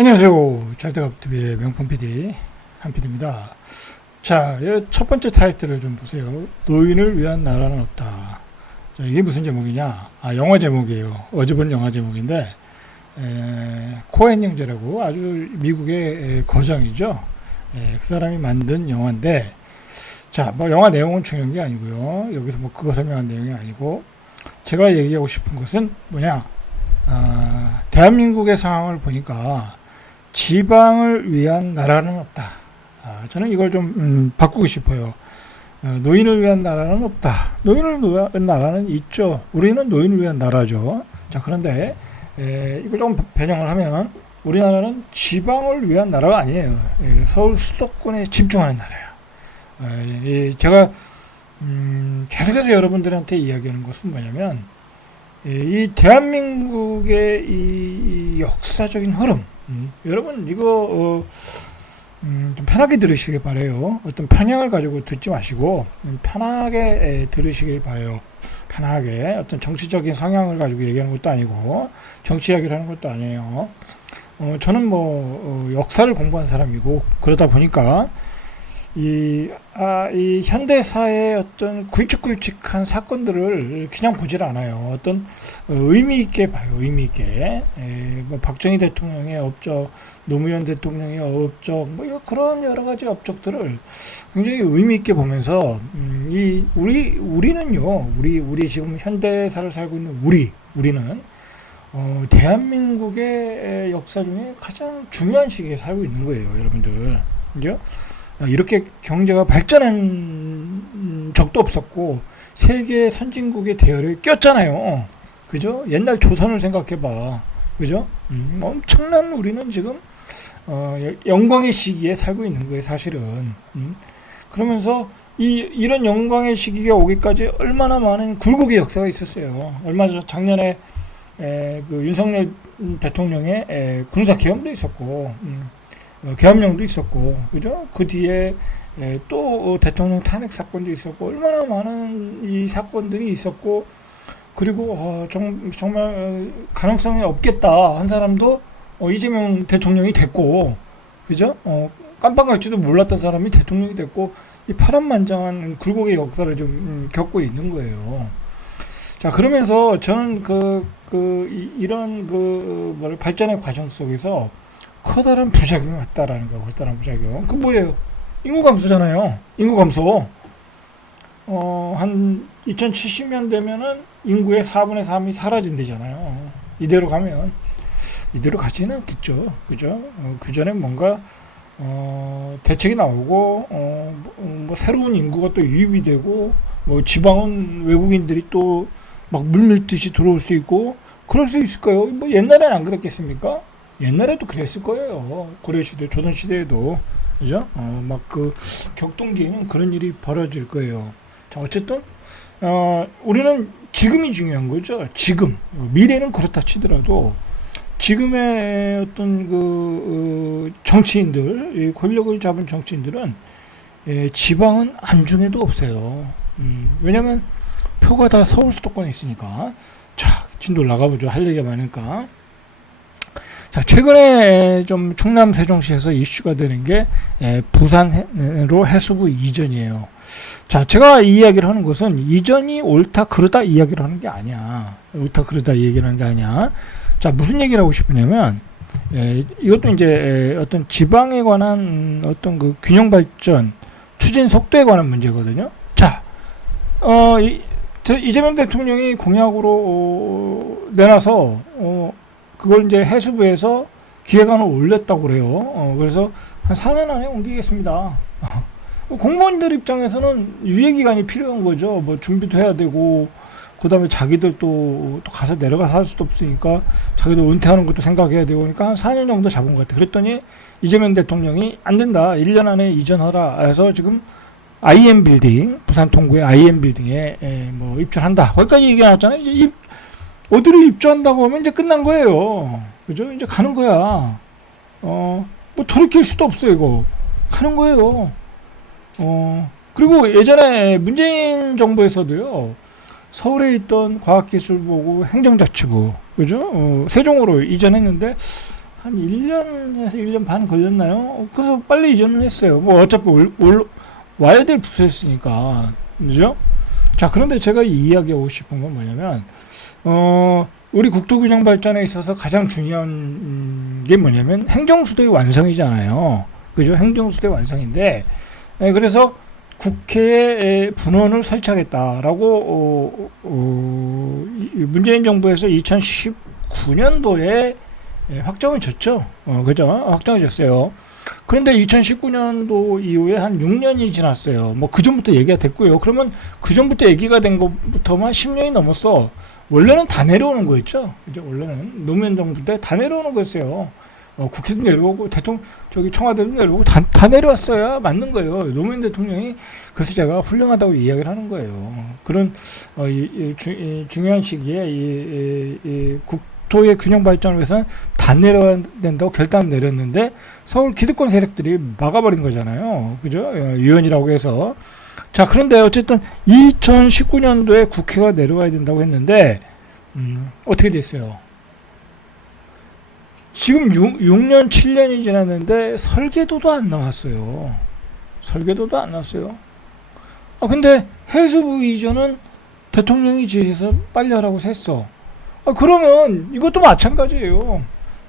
안녕하세요. 잘돼갑TV의 명품 PD 한PD입니다. 자, 첫 번째 타이틀을 좀 보세요. 노인을 위한 나라는 없다. 자, 이게 무슨 제목이냐? 영화 제목이에요. 어제 본 영화 제목인데 코엔 형제라고 아주 미국의 거장이죠. 그 사람이 만든 영화인데, 자, 뭐 영화 내용은 중요한 게 아니고요. 여기서 뭐 그거 설명한 내용이 아니고, 제가 얘기하고 싶은 것은 뭐냐? 대한민국의 상황을 보니까 지방을 위한 나라는 없다. 저는 이걸 좀 바꾸고 싶어요. 노인을 위한 나라는 없다. 노인을 위한 나라는 있죠. 우리는 노인을 위한 나라죠. 자, 그런데 이걸 조금 변형을 하면 우리나라는 지방을 위한 나라가 아니에요. 서울 수도권에 집중하는 나라예요. 제가 계속해서 여러분들한테 이야기하는 것은 뭐냐면, 이 대한민국의 이 역사적인 흐름, 여러분 이거 좀 편하게 들으시길 바래요. 어떤 편향을 가지고 듣지 마시고 편하게 들으시길 바래요. 편하게 어떤 정치적인 성향을 가지고 얘기하는 것도 아니고 정치 이야기를 하는 것도 아니에요. 저는 역사를 공부한 사람이고 그러다 보니까 이 현대사의 어떤 굵직굵직한 사건들을 그냥 보질 않아요. 어떤 의미 있게 봐요. 의미 있게. 뭐 박정희 대통령의 업적, 노무현 대통령의 업적, 뭐 그런 여러 가지 업적들을 굉장히 의미 있게 보면서 우리는요. 우리 지금 현대사를 살고 있는 우리는 대한민국의 역사 중에 가장 중요한 시기에 살고 있는 거예요, 여러분들. 그죠? 이렇게 경제가 발전한 적도 없었고 세계 선진국의 대열에 꼈잖아요. 그죠? 옛날 조선을 생각해봐. 그죠? 엄청난 우리는 지금 영광의 시기에 살고 있는 거예요, 사실은. 그러면서 이런 영광의 시기가 오기까지 얼마나 많은 굴곡의 역사가 있었어요. 얼마 전 작년에 그 윤석열 대통령의 군사 계엄도 있었고. 계엄령도 있었고, 그죠? 그 뒤에 또 대통령 탄핵 사건도 있었고, 얼마나 많은 이 사건들이 있었고, 그리고 정말 가능성이 없겠다 한 사람도 이재명 대통령이 됐고, 그죠? 깜빡 갈지도 몰랐던 사람이 대통령이 됐고, 이 파란만장한 굴곡의 역사를 좀 겪고 있는 거예요. 자, 그러면서 저는 이런 발전의 과정 속에서 커다란 부작용이 왔다라는 거예요. 커다란 부작용. 그 뭐예요? 인구 감소잖아요. 인구 감소. 한 2070년 되면은 인구의 4분의 3이 사라진대잖아요. 이대로 가지는 않겠죠. 그죠? 그 전에 뭔가, 대책이 나오고, 뭐 새로운 인구가 또 유입이 되고, 뭐 지방은 외국인들이 또 막 물밀듯이 들어올 수 있고, 그럴 수 있을까요? 뭐 옛날에는 안 그랬겠습니까? 옛날에도 그랬을 거예요. 고려시대, 조선시대에도. 그죠? 막 격동기에는 그런 일이 벌어질 거예요. 자, 어쨌든, 우리는 지금이 중요한 거죠. 지금. 미래는 그렇다 치더라도, 지금의 어떤 정치인들, 권력을 잡은 정치인들은, 지방은 안중에도 없어요. 왜냐면, 표가 다 서울 수도권에 있으니까. 자, 진도 나가보죠. 할 얘기가 많으니까. 자, 최근에 좀 충남 세종시에서 이슈가 되는 게 부산으로 해수부 이전이에요. 자, 제가 이 이야기를 하는 것은 이전이 옳다 그르다 이야기를 하는 게 아니야. 옳다 그르다 얘기를 하는 게 아니야. 자, 무슨 얘기를 하고 싶으냐면 이것도 이제 어떤 지방에 관한 어떤 그 균형 발전 추진 속도에 관한 문제거든요. 자, 이재명 대통령이 공약으로 내놔서 그걸 이제 해수부에서 기획안을 올렸다고 그래요. 그래서 한 4년 안에 옮기겠습니다. 공무원들 입장에서는 유예기간이 필요한 거죠. 뭐 준비도 해야 되고, 그 다음에 자기들 또 가서 내려가서 할 수도 없으니까 자기들 은퇴하는 것도 생각해야 되고, 그러니까 한 4년 정도 잡은 것 같아요. 그랬더니 이재명 대통령이 안 된다. 1년 안에 이전하라 해서 지금 IM 빌딩, 부산 동구의 IM 빌딩에 뭐 입주한다. 거기까지 얘기 나왔잖아요. 어디로 입주한다고 하면 이제 끝난 거예요. 그죠? 이제 가는 거야. 뭐 돌이킬 수도 없어요, 이거. 가는 거예요. 그리고 예전에 문재인 정부에서도요, 서울에 있던 과학기술부고 행정자치부, 그죠? 세종으로 이전했는데, 한 1년에서 1년 반 걸렸나요? 그래서 빨리 이전을 했어요. 뭐 어차피 와야 될 부서였으니까. 그죠? 자, 그런데 제가 이야기하고 싶은 건 뭐냐면, 우리 국토균형 발전에 있어서 가장 중요한 게 뭐냐면 행정수도의 완성이잖아요. 그죠? 행정수도의 완성인데, 그래서 국회에 분원을 설치하겠다라고 문재인 정부에서 2019년도에 확정을 줬죠. 그죠? 확정을 줬어요. 그런데 2019년도 이후에 한 6년이 지났어요. 뭐 그 전부터 얘기가 됐고요. 그러면 그 전부터 얘기가 된 것부터만 10년이 넘었어. 원래는 다 내려오는 거였죠. 그죠? 원래는 노무현 정부 때 다 내려오는 거였어요. 국회도 내려오고 청와대도 내려오고 다 내려왔어야 맞는 거예요. 노무현 대통령이. 그래서 제가 훌륭하다고 이야기를 하는 거예요. 그런 중요한 시기에 이 국토의 균형 발전을 위해서는 다 내려야 된다고 결단을 내렸는데 서울 기득권 세력들이 막아버린 거잖아요. 그죠? 유연이라고 해서. 자, 그런데 어쨌든 2019년도에 국회가 내려와야 된다고 했는데 어떻게 됐어요? 지금 6년, 7년이 지났는데 설계도도 안 나왔어요. 설계도도 안 나왔어요. 근데 해수부 이전은 대통령이 지시해서 빨리 하라고 했어. 그러면 이것도 마찬가지예요.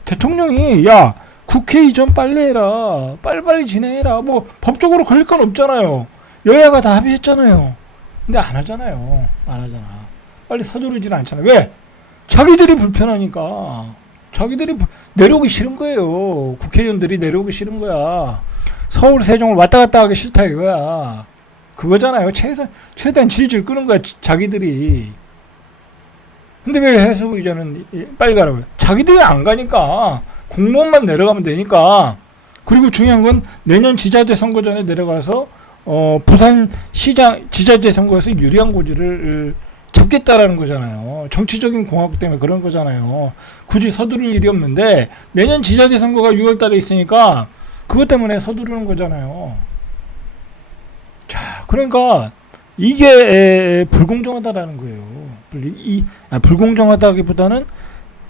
대통령이 야, 국회 이전 빨리 해라. 빨리빨리 진행해라. 뭐 법적으로 걸릴 건 없잖아요. 여야가 다 합의했잖아요. 근데 안 하잖아요. 안 하잖아. 빨리 서두르지는 않잖아. 왜? 자기들이 불편하니까. 자기들이 내려오기 싫은 거예요. 국회의원들이 내려오기 싫은 거야. 서울 세종을 왔다 갔다 하기 싫다 이거야. 그거잖아요. 최대한 질질 끄는 거야. 자기들이. 근데 왜 해수부 이전은 빨리 가라고요? 자기들이 안 가니까. 공무원만 내려가면 되니까. 그리고 중요한 건 내년 지자체 선거 전에 내려가서 부산시장 지자체 선거에서 유리한 고지를 잡겠다라는 거잖아요. 정치적인 공학 때문에 그런 거잖아요. 굳이 서두를 일이 없는데 내년 지자체 선거가 6월 달에 있으니까 그것 때문에 서두르는 거잖아요. 자, 그러니까 이게 불공정하다라는 거예요. 불공정하다기보다는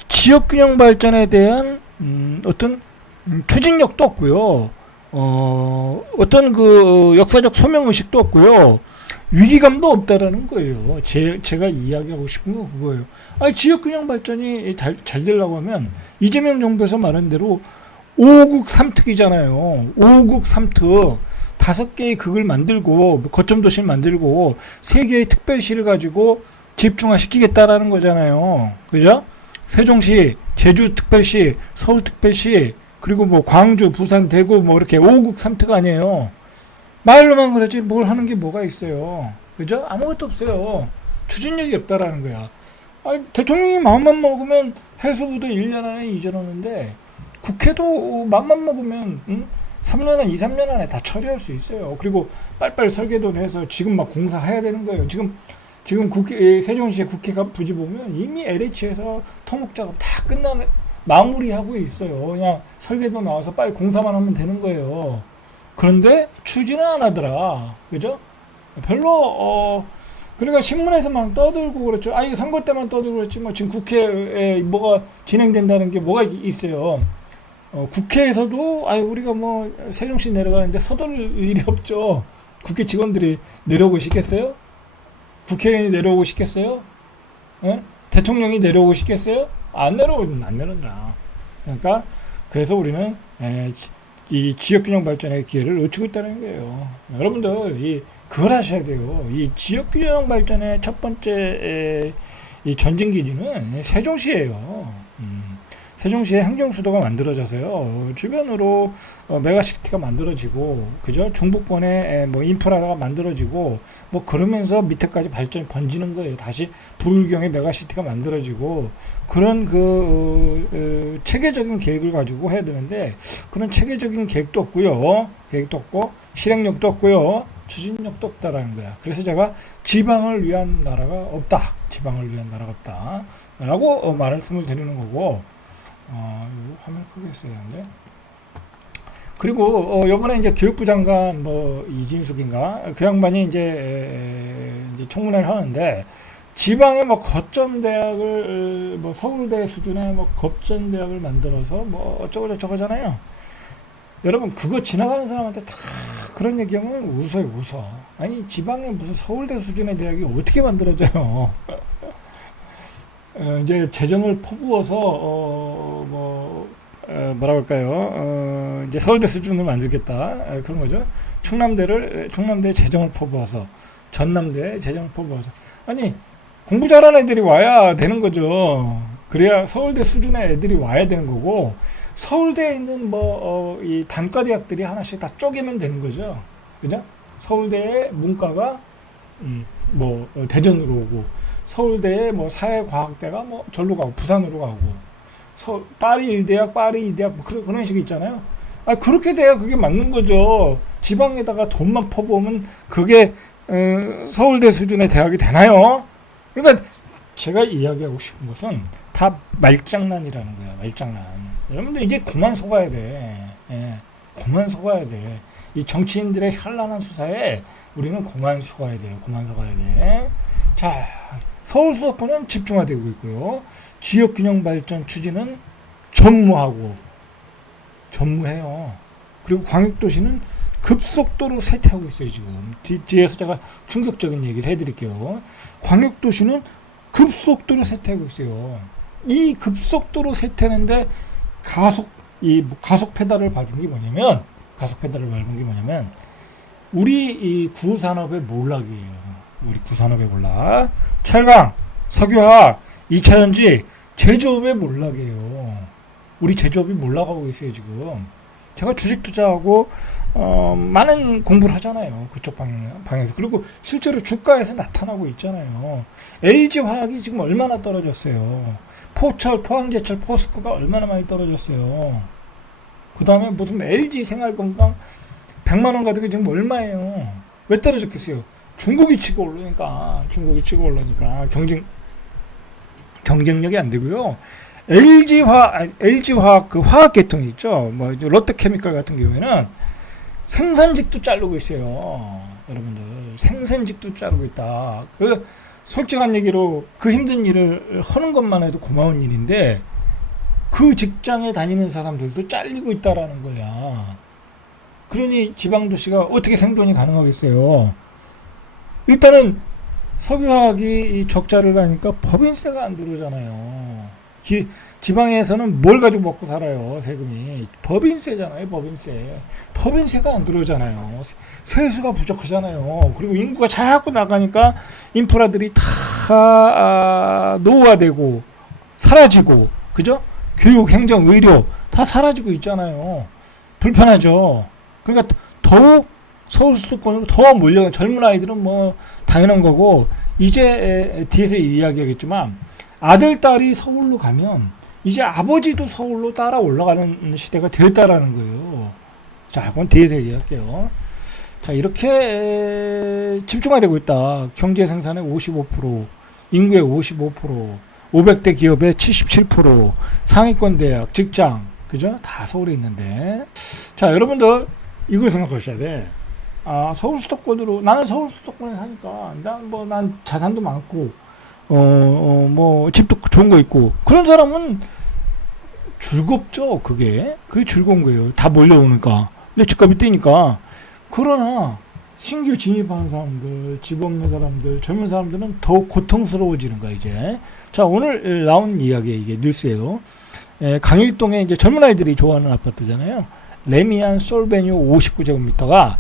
지역균형 발전에 대한 어떤 추진력도 없고요. 어떤 그 역사적 소명의식도 없고요. 위기감도 없다라는 거예요. 제가 이야기하고 싶은 건 그거예요. 지역균형 발전이 잘 되려고 하면 이재명 정부에서 말한 대로 5국 3특이잖아요. 5국 3특. 5개의 극을 만들고, 거점 도시를 만들고, 3개의 특별시를 가지고 집중화시키겠다라는 거잖아요. 그죠? 세종시, 제주특별시, 서울특별시, 그리고 뭐 광주, 부산, 대구, 뭐 이렇게 5국 3특 아니에요. 말로만 그러지 뭘 하는 게 뭐가 있어요. 그죠? 아무것도 없어요. 추진력이 없다라는 거야. 대통령이 마음만 먹으면 해수부도 1년 안에 이전하는데 국회도 마음만 먹으면 3년 안, 2, 3년 안에 다 처리할 수 있어요. 그리고 빨리빨리 설계도 내서 지금 막 공사해야 되는 거예요. 지금 세종시의 국회가 부지 보면 이미 LH에서 토목 작업 다 마무리하고 있어요. 그냥 설계도 나와서 빨리 공사만 하면 되는 거예요. 그런데 추진은 안 하더라. 그죠? 별로 그러니까 신문에서만 떠들고 그렇죠. 이거 선거 때만 떠들고 그렇지 뭐 지금 국회에 뭐가 진행된다는 게 뭐가 있어요. 국회에서도 우리가 뭐 세종시 내려가는데 서둘릴 일이 없죠. 국회 직원들이 내려오고 싶겠어요? 국회의원이 내려오고 싶겠어요? 대통령이 내려오고 싶겠어요? 안 내려온다. 그러니까 그래서 우리는 이 지역균형 발전의 기회를 놓치고 있다는 거예요. 여러분들 그걸 하셔야 돼요. 이 지역균형 발전의 첫 번째 이 전진 기지는 세종시예요. 세종시에 행정수도가 만들어져서요. 주변으로 메가시티가 만들어지고, 그죠? 중북권에 뭐 인프라가 만들어지고, 뭐 그러면서 밑에까지 발전이 번지는 거예요. 다시 부울경의 메가시티가 만들어지고, 그런 체계적인 계획을 가지고 해야 되는데, 그런 체계적인 계획도 없고요. 계획도 없고, 실행력도 없고요. 추진력도 없다라는 거야. 그래서 제가 지방을 위한 나라가 없다. 지방을 위한 나라가 없다. 라고 말씀을 드리는 거고, 화면 크게 했어야 하는데. 그리고 요번에 이제 교육부 장관 이진숙인가 그 양반이 이제 청문회를 하는데 지방에 뭐 거점 대학을 뭐 서울대 수준의 뭐 거점 대학을 만들어서 뭐 어쩌고 저쩌고잖아요. 여러분 그거 지나가는 사람한테 다 그런 얘기하면 웃어요, 웃어. 아니 지방에 무슨 서울대 수준의 대학이 어떻게 만들어져요? 이제 재정을 퍼부어서 뭐라 할까요? 이제 서울대 수준을 만들겠다 그런 거죠. 충남대 재정을 퍼부어서 전남대 재정을 퍼부어서 아니 공부 잘하는 애들이 와야 되는 거죠. 그래야 서울대 수준의 애들이 와야 되는 거고 서울대에 있는 이 단과 대학들이 하나씩 다 쪼개면 되는 거죠. 그죠? 서울대의 문과가 대전으로 오고 서울대의 사회과학대가 절로 가고 부산으로 가고 파리 1대학 파리 2대학 그런 식이 있잖아요. 아 그렇게 돼야 그게 맞는 거죠. 지방에다가 돈만 퍼부으면 그게 서울대 수준의 대학이 되나요? 그러니까 제가 이야기하고 싶은 것은 다 말장난이라는 거야. 말장난. 여러분들 이제 그만 속아야 돼. 예, 그만 속아야 돼. 이 정치인들의 현란한 수사에 우리는 그만 속아야 돼요. 그만 속아야 돼. 자, 서울 수도권은 집중화되고 있고요. 지역균형 발전 추진은 전무해요. 그리고 광역도시는 급속도로 쇠퇴하고 있어요. 지금 뒤에서 제가 충격적인 얘기를 해드릴게요. 광역도시는 급속도로 쇠퇴하고 있어요. 이 급속도로 쇠퇴하는데 가속 페달을 밟은 게 뭐냐면 우리 이 구산업의 몰락이에요. 우리 구산업의 몰락. 철강, 석유화학, 2차전지, 제조업의 몰락이에요. 우리 제조업이 몰락하고 있어요, 지금. 제가 주식 투자하고, 많은 공부를 하잖아요. 그쪽 방에서. 그리고 실제로 주가에서 나타나고 있잖아요. LG화학이 지금 얼마나 떨어졌어요. 포항제철, 포스코가 얼마나 많이 떨어졌어요. 그 다음에 무슨 LG생활건강 100만원 가득이 지금 얼마예요. 왜 떨어졌겠어요? 중국이 치고 오르니까 경쟁력이 안 되고요. LG화학 그 화학계통이 있죠. 롯데케미칼 같은 경우에는 생산직도 자르고 있어요. 여러분들 생산직도 자르고 있다. 그 솔직한 얘기로 그 힘든 일을 하는 것만 해도 고마운 일인데 그 직장에 다니는 사람들도 잘리고 있다라는 거야. 그러니 지방도시가 어떻게 생존이 가능하겠어요? 일단은 석유화학이 적자를 가니까 법인세가 안 들어오잖아요. 지방에서는 뭘 가지고 먹고 살아요? 세금이 법인세잖아요. 법인세가 안 들어오잖아요. 세수가 부족하잖아요. 그리고 인구가 자꾸 나가니까 인프라들이 다 노후화되고 사라지고, 그죠? 교육, 행정, 의료 다 사라지고 있잖아요. 불편하죠. 그러니까 더욱 서울 수도권으로 더 몰려. 젊은 아이들은 당연한 거고, 이제 뒤에서 이야기하겠지만 아들, 딸이 서울로 가면 이제 아버지도 서울로 따라 올라가는 시대가 되었다라는 거예요. 자, 그건 뒤에서 얘기할게요. 자, 이렇게 집중화되고 있다. 경제 생산의 55%, 인구의 55%, 500대 기업의 77%, 상위권 대학, 직장, 그죠? 다 서울에 있는데. 자, 여러분들 이걸 생각하셔야 돼. 서울 수도권으로, 나는 서울 수도권에 사니까, 난 자산도 많고, 집도 좋은 거 있고, 그런 사람은 즐겁죠, 그게 즐거운 거예요. 다 몰려오니까. 근데 집값이 뛰니까. 그러나, 신규 진입하는 사람들, 집 없는 사람들, 젊은 사람들은 더욱 고통스러워지는 거야, 이제. 자, 오늘 나온 이야기, 이게 뉴스예요. 강일동에 이제 젊은 아이들이 좋아하는 아파트잖아요. 레미안 솔베뉴 59제곱미터가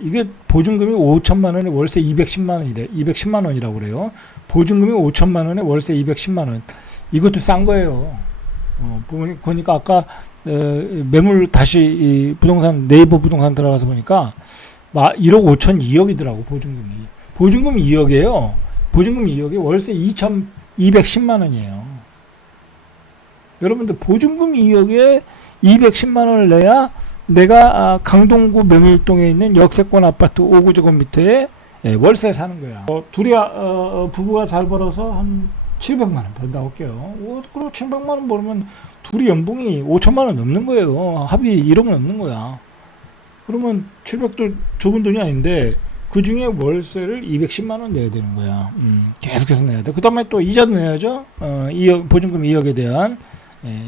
이게 보증금이 5천만 원에 월세 210만 원이라고 그래요. 보증금이 5천만 원에 월세 210만 원. 이것도 싼 거예요. 보니까 아까 매물 다시 이 부동산 네이버 부동산 들어가서 보니까 1억 5천 2억이더라고 보증금이. 보증금이 2억이에요. 보증금이 2억에 월세 210만 원이에요. 여러분들 보증금이 2억에 210만 원을 내야 내가 강동구 명일동에 있는 역세권 아파트 5구제곱미터에 월세 사는 거야. 둘이 부부가 잘 벌어서 한 700만 원 번다고 할게요. 그리고 700만 원 벌면 둘이 연봉이 5천만 원 넘는 거예요. 합이 1억 넘는 거야. 그러면 700도 적은 돈이 아닌데 그 중에 월세를 210만 원 내야 되는 거야. 계속해서 내야 돼. 그 다음에 또 이자도 내야죠. 2억, 보증금 2억에 대한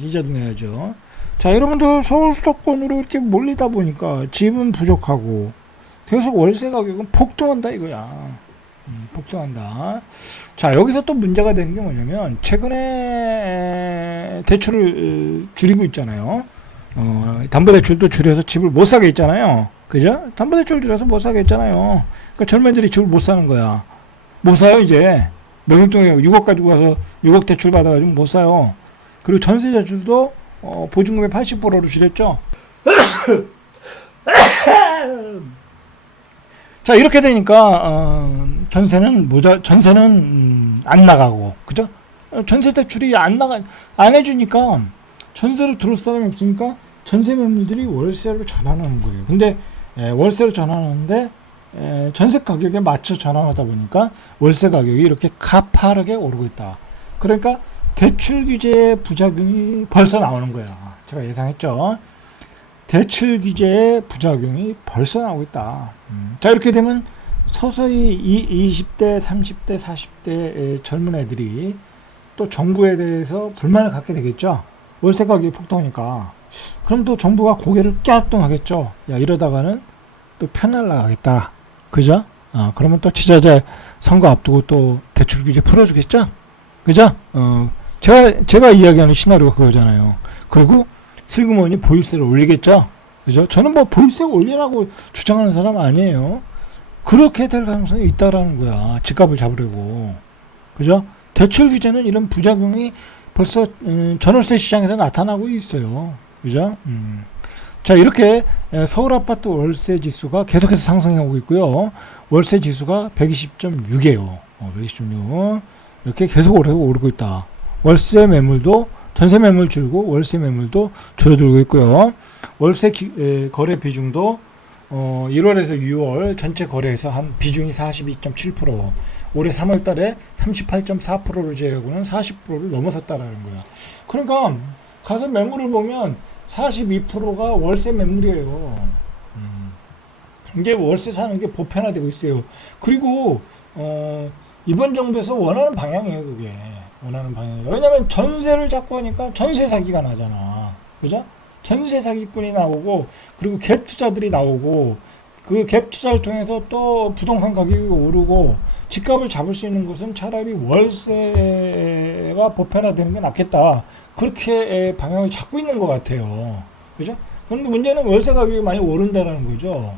이자도 내야죠. 자, 여러분들 서울 수도권으로 이렇게 몰리다 보니까 집은 부족하고 계속 월세 가격은 폭등한다 이거야. 폭등한다. 자, 여기서 또 문제가 되는 게 뭐냐면 최근에 대출을 줄이고 있잖아요. 담보대출도 줄여서 집을 못 사게 있잖아요. 그죠? 담보대출 줄여서 못 사게 있잖아요. 그러니까 젊은이들이 집을 못 사는 거야. 못 사요 이제. 명동에 6억 가지고 가서 6억 대출 받아가지고 못 사요. 그리고 전세 대출도 보증금의 80%로 줄였죠. 자, 이렇게 되니까 전세는 안 나가고, 그죠? 전세 대출이 안 해주니까 전세를 들을 사람이 없으니까 전세 매물들이 월세로 전환하는 거예요. 근데 월세로 전환하는데 전세 가격에 맞춰 전환하다 보니까 월세 가격이 이렇게 가파르게 오르고 있다. 그러니까 대출 규제의 부작용이 벌써 나오는 거야. 제가 예상했죠. 대출 규제의 부작용이 벌써 나오고 있다. 자, 이렇게 되면 서서히 20대, 30대, 40대 젊은 애들이 또 정부에 대해서 불만을 갖게 되겠죠. 월세 가격이 폭등하니까. 그럼 또 정부가 고개를 깨알뚱하겠죠. 야, 이러다가는 또 편날 나가겠다. 그죠? 그러면 또 지자재 선거 앞두고 또 대출 규제 풀어주겠죠? 그죠? 제가 이야기하는 시나리오가 그거잖아요. 그리고 슬그머니 보유세를 올리겠죠? 그죠? 저는 뭐 보유세 올리라고 주장하는 사람 아니에요. 그렇게 될 가능성이 있다라는 거야. 집값을 잡으려고. 그죠? 대출 규제는 이런 부작용이 벌써 전월세 시장에서 나타나고 있어요. 그죠? 자, 이렇게 서울 아파트 월세 지수가 계속해서 상승하고 있고요. 월세 지수가 120.6이에요. 126. 이렇게 계속 오르고 있다. 월세 매물도 전세 매물 줄고 월세 매물도 줄어들고 있고요. 월세 거래 비중도 1월에서 6월 전체 거래에서 한 비중이 42.7%, 올해 3월 달에 38.4%를 제외하고는 40%를 넘어섰다라는 거야. 그러니까 가서 매물을 보면 42%가 월세 매물이에요. 이제 월세 사는 게 보편화되고 있어요. 그리고 이번 정부에서 원하는 방향이에요, 그게. 원하는 방향이에요. 왜냐면 전세를 자꾸 하니까 전세 사기가 나잖아. 그죠? 전세 사기꾼이 나오고, 그리고 갭 투자들이 나오고, 그 갭 투자를 통해서 또 부동산 가격이 오르고, 집값을 잡을 수 있는 것은 차라리 월세가 보편화되는 게 낫겠다. 그렇게 방향을 잡고 있는 것 같아요. 그죠? 그런데 문제는 월세 가격이 많이 오른다는 거죠.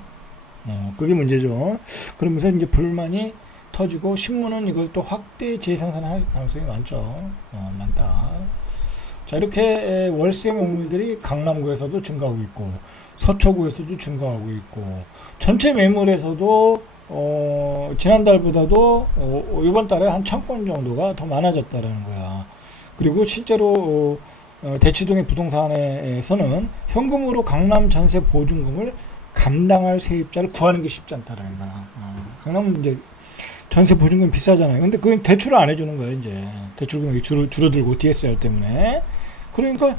그게 문제죠. 그러면서 이제 불만이 터지고, 신문은 이걸 또 확대 재생산할 가능성이 많죠. 많다. 자, 이렇게 월세 매물들이 강남구에서도 증가하고 있고, 서초구에서도 증가하고 있고, 전체 매물에서도 지난달보다도 이번 달에 한 1000건 정도가 더 많아졌다라는 거야. 그리고 실제로 대치동의 부동산에서는 현금으로 강남 전세 보증금을 감당할 세입자를 구하는 게 쉽지 않다라는 거야. 강남은 이제 전세 보증금 비싸잖아요. 근데 그건 대출을 안 해주는 거예요, 이제. 대출 금액이 줄어들고 DSR 때문에. 그러니까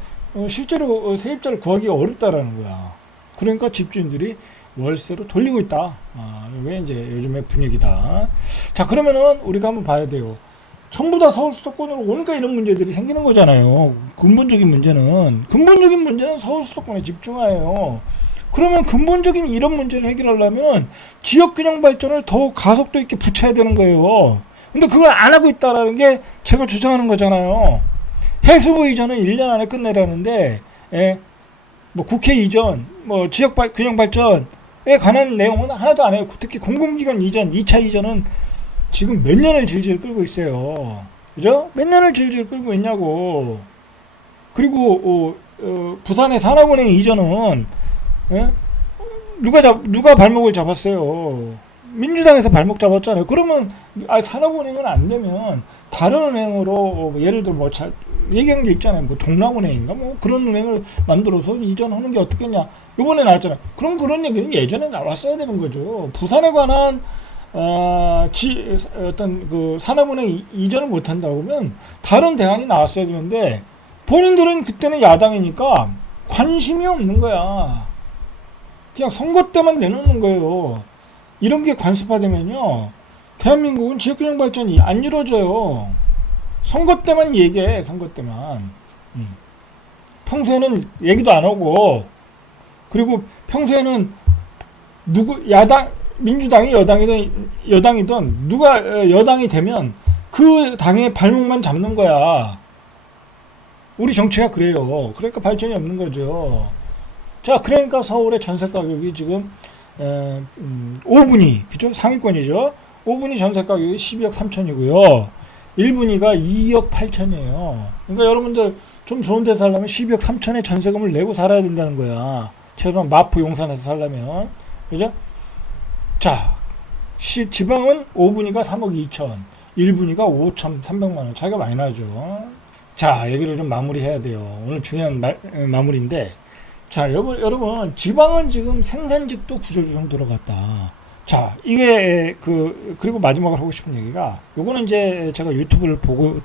실제로 세입자를 구하기 어렵다라는 거야. 그러니까 집주인들이 월세로 돌리고 있다. 이게 이제 요즘의 분위기다. 자, 그러면은 우리가 한번 봐야 돼요. 전부 다 서울 수도권으로 오니까 이런 문제들이 생기는 거잖아요. 근본적인 문제는 서울 수도권에 집중하여요. 그러면 근본적인 이런 문제를 해결하려면 지역균형 발전을 더 가속도 있게 붙여야 되는 거예요. 근데 그걸 안 하고 있다라는 게 제가 주장하는 거잖아요. 해수부 이전은 1년 안에 끝내라는데, 뭐 국회 이전, 뭐 지역 균형 발전에 관한 내용은 하나도 안 해요. 특히 공공기관 이전, 2차 이전은 지금 몇 년을 질질 끌고 있어요. 그죠? 몇 년을 질질 끌고 있냐고. 그리고 부산의 산업은행 이전은 누가 발목을 잡았어요? 민주당에서 발목 잡았잖아요. 그러면 산업은행은 안 되면 다른 은행으로 예를 들어 얘기한 게 있잖아요. 뭐 동남은행인가 뭐 그런 은행을 만들어서 이전하는 게 어떻겠냐. 이번에 나왔잖아요. 그럼 그런 얘기는 예전에 나왔어야 되는 거죠. 부산에 관한 어떤 그 산업은행 이전을 못 한다고 하면 다른 대안이 나왔어야 되는데 본인들은 그때는 야당이니까 관심이 없는 거야. 그냥 선거 때만 내놓는 거예요. 이런 게 관습화되면요, 대한민국은 지역균형 발전이 안 이루어져요. 선거 때만 얘기해, 선거 때만. 평소에는 얘기도 안 하고, 그리고 평소에는 야당, 민주당이 여당이든 누가 여당이 되면 그 당의 발목만 잡는 거야. 우리 정치가 그래요. 그러니까 발전이 없는 거죠. 자, 그러니까 서울의 전세 가격이 지금 5분위, 그죠? 상위권이죠. 5분위 전세 가격이 12억 3천이고요. 1분위가 2억 8천이에요. 그러니까 여러분들 좀 좋은 데 살려면 12억 3천의 전세금을 내고 살아야 된다는 거야. 최소한 마포 용산에서 살려면. 그죠? 자, 지방은 5분위가 3억 2천, 1분위가 5천 3백만 원. 차이가 많이 나죠. 자, 얘기를 좀 마무리해야 돼요. 오늘 중요한 마무리인데, 자, 여러분, 지방은 지금 생산직도 구조조정 들어갔다. 자, 이게 그리고 마지막으로 하고 싶은 얘기가, 요거는 이제 제가 유튜브를 보고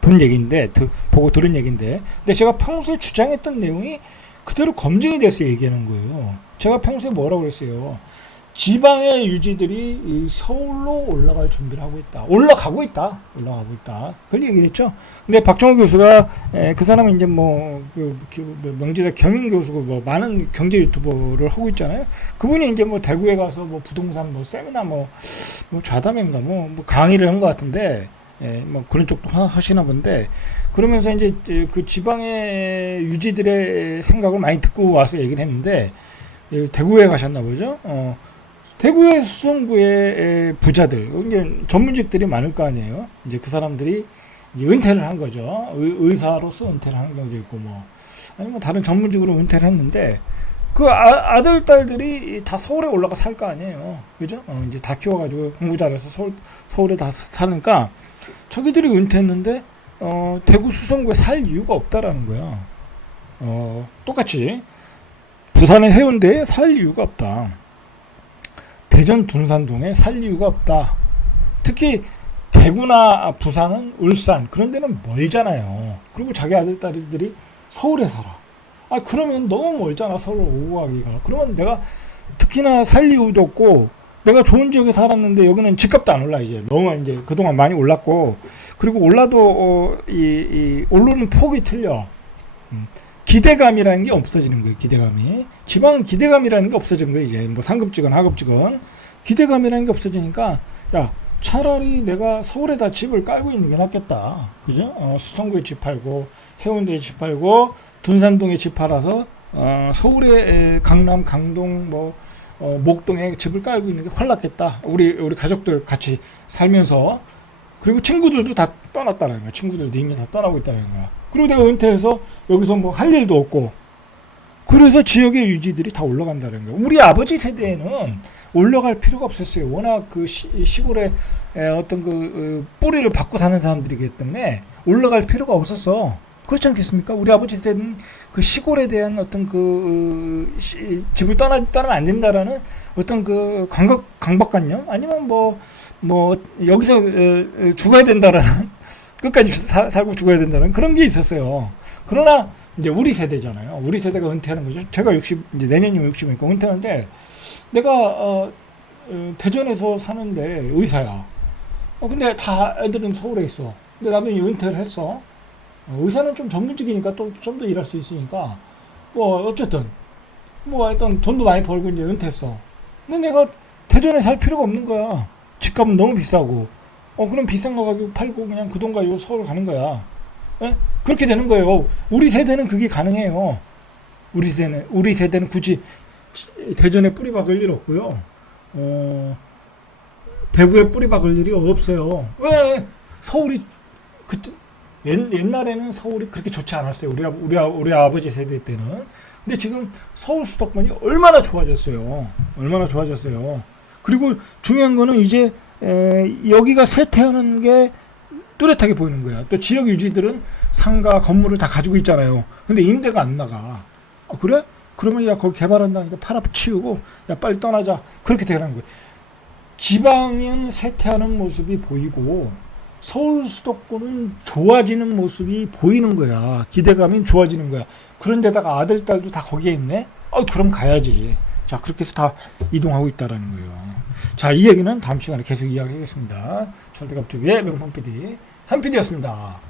본 얘기인데, 보고 들은 얘기인데, 근데 제가 평소에 주장했던 내용이 그대로 검증이 돼서 얘기하는 거예요. 제가 평소에 뭐라고 그랬어요? 지방의 유지들이 서울로 올라갈 준비를 하고 있다. 올라가고 있다. 그걸 얘기를 했죠. 근데 박정호 교수가, 그 사람은 이제 명지대 경영 교수고 많은 경제 유튜버를 하고 있잖아요. 그분이 이제 대구에 가서 부동산 세미나 좌담인가 강의를 한 것 같은데, 그런 쪽도 하시나 본데, 그러면서 이제 그 지방의 유지들의 생각을 많이 듣고 와서 얘기를 했는데, 대구에 가셨나 보죠. 대구의 수성구의 부자들, 이제 전문직들이 많을 거 아니에요. 이제 그 사람들이 이제 은퇴를 한 거죠. 의사로서 은퇴를 하는 경우도 있고, 아니면 다른 전문직으로 은퇴를 했는데, 그 아들, 딸들이 다 서울에 올라가 살 거 아니에요. 그죠? 이제 다 키워가지고 공부 잘해서 서울에 다 사니까, 자기들이 은퇴했는데, 대구 수성구에 살 이유가 없다라는 거야. 똑같이, 부산의 해운대에 살 이유가 없다. 대전 둔산동에 살 이유가 없다. 특히 대구나 부산은 울산 그런 데는 멀잖아요. 그리고 자기 아들 딸들이 서울에 살아. 그러면 너무 멀잖아. 서울 오고 가기가. 그러면 내가 특히나 살 이유도 없고, 내가 좋은 지역에 살았는데 여기는 집값도 안 올라. 이제 너무 이제 그동안 많이 올랐고, 그리고 올라도 오르는 폭이 틀려. 기대감이라는 게 없어지는 거예요. 기대감이. 지방은 기대감이라는 게 없어진 거예요. 이제 상급직은 하급직은 기대감이라는 게 없어지니까, 야, 차라리 내가 서울에다 집을 깔고 있는 게 낫겠다. 그죠? 수성구에 집 팔고, 해운대에 집 팔고, 둔산동에 집 팔아서 서울에 강남, 강동, 목동에 집을 깔고 있는 게 훨 낫겠다. 우리 가족들 같이 살면서. 그리고 친구들도 다 떠났다는 거야. 친구들도 이미 다 떠나고 있다는 거야. 그리고 내가 은퇴해서 여기서 할 일도 없고, 그래서 지역의 유지들이 다 올라간다는 거예요. 우리 아버지 세대에는 올라갈 필요가 없었어요. 워낙 그 시골에 어떤 뿌리를 받고 사는 사람들이기 때문에 올라갈 필요가 없었어. 그렇지 않겠습니까? 우리 아버지 세대는 그 시골에 대한 어떤 집을 떠나면 안 된다라는 어떤 강박관념? 아니면 여기서 죽어야 된다라는, 끝까지 살고 죽어야 된다는 그런 게 있었어요. 그러나 이제 우리 세대잖아요. 우리 세대가 은퇴하는 거죠. 제가 이제 내년이면 60이니까 은퇴하는데, 내가 대전에서 사는데 의사야. 근데 다 애들은 서울에 있어. 근데 나도 은퇴를 했어. 의사는 좀 전문직이니까 또 좀 더 일할 수 있으니까 어쨌든 하여튼 돈도 많이 벌고 이제 은퇴했어. 근데 내가 대전에 살 필요가 없는 거야. 집값은 너무 비싸고. 그럼 비싼 거 가지고 팔고 그냥 그 돈 가지고 서울 가는 거야. 그렇게 되는 거예요. 우리 세대는 그게 가능해요. 우리 세대는 굳이 대전에 뿌리 박을 일 없고요. 대구에 뿌리 박을 일이 없어요. 왜? 서울이 그때 옛날에는 서울이 그렇게 좋지 않았어요. 우리 아버지 세대 때는. 근데 지금 서울 수도권이 얼마나 좋아졌어요. 그리고 중요한 거는 이제 여기가 쇠퇴하는 게 뚜렷하게 보이는 거야. 또 지역 유지들은 상가 건물을 다 가지고 있잖아요. 근데 임대가 안 나가. 그래? 그러면 야, 거기 개발한다니까 팔아 치우고 야, 빨리 떠나자. 그렇게 되는 거예요. 지방은 쇠퇴하는 모습이 보이고 서울 수도권은 좋아지는 모습이 보이는 거야. 기대감이 좋아지는 거야. 그런데다가 아들, 딸도 다 거기에 있네? 그럼 가야지. 자, 그렇게 해서 다 이동하고 있다라는 거예요. 자, 이 얘기는 다음 시간에 계속 이야기하겠습니다. 철대갑TV의 명품 PD 한 PD였습니다.